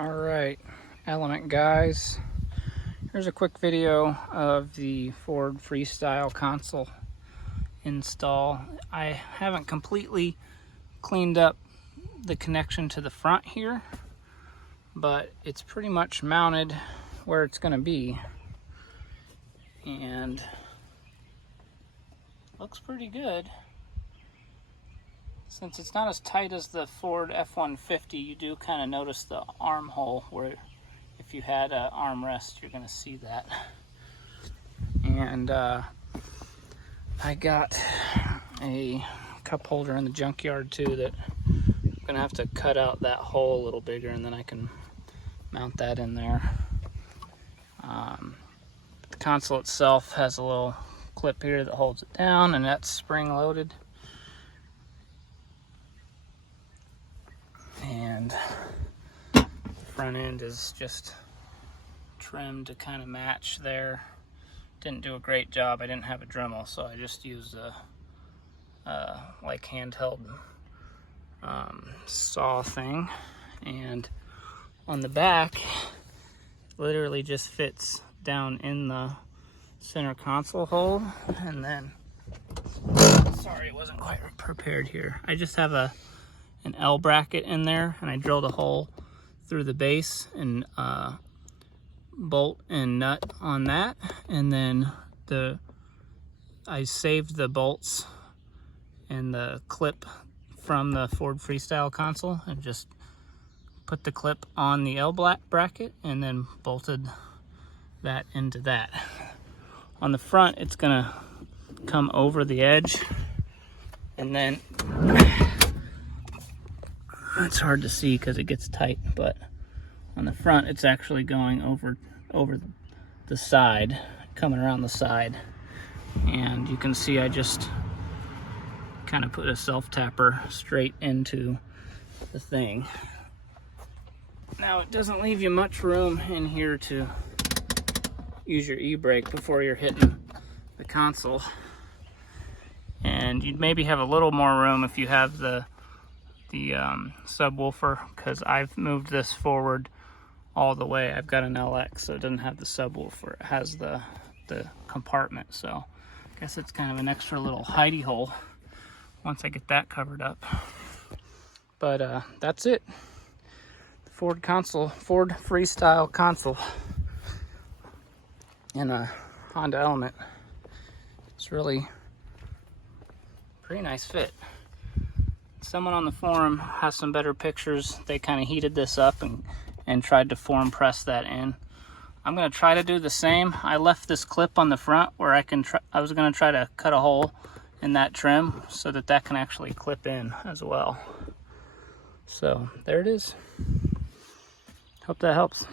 Alright, Element guys, here's a quick video of the Ford Freestyle console install. I haven't completely cleaned up the connection to the front here, but it's pretty much mounted where it's going to be, and looks pretty good. Since it's not as tight as the Ford F-150, you do kind of notice the armhole where if you had an armrest, you're going to see that. And I got a cup holder in the junkyard too that I'm going to have to cut out that hole a little bigger, and then I can mount that in there. The console itself has a little clip here that holds it down, and that's spring loaded. And the front end is just trimmed to kind of match there. Didn't do a great job. I didn't have a Dremel, so I just used a like handheld saw thing. And on the back, literally just fits down in the center console hole. And then, sorry, it wasn't quite prepared here. I just have an L bracket in there, and I drilled a hole through the base and bolt and nut on that, and then I saved the bolts and the clip from the Ford Freestyle console and just put the clip on the L bracket and then bolted that into that. On the front, it's gonna come over the edge, and then it's hard to see because it gets tight, but on the front it's actually going over the side, coming around the side. And you can see I just kind of put a self-tapper straight into the thing. Now it doesn't leave you much room in here to use your e-brake before you're hitting the console, and you'd maybe have a little more room if you have the subwoofer, because I've moved this forward all the way. I've got an LX, so it doesn't have the subwoofer. It has the compartment, so I guess it's kind of an extra little hidey hole once I get that covered up. But that's it. The Ford Freestyle console in a Honda Element. It's really pretty nice fit. Someone on the forum has some better pictures. They kind of heated this up and tried to form press that in. I'm going to try to do the same. I left this clip on the front where I was going to try to cut a hole in that trim so that can actually clip in as well. So there it is. Hope that helps.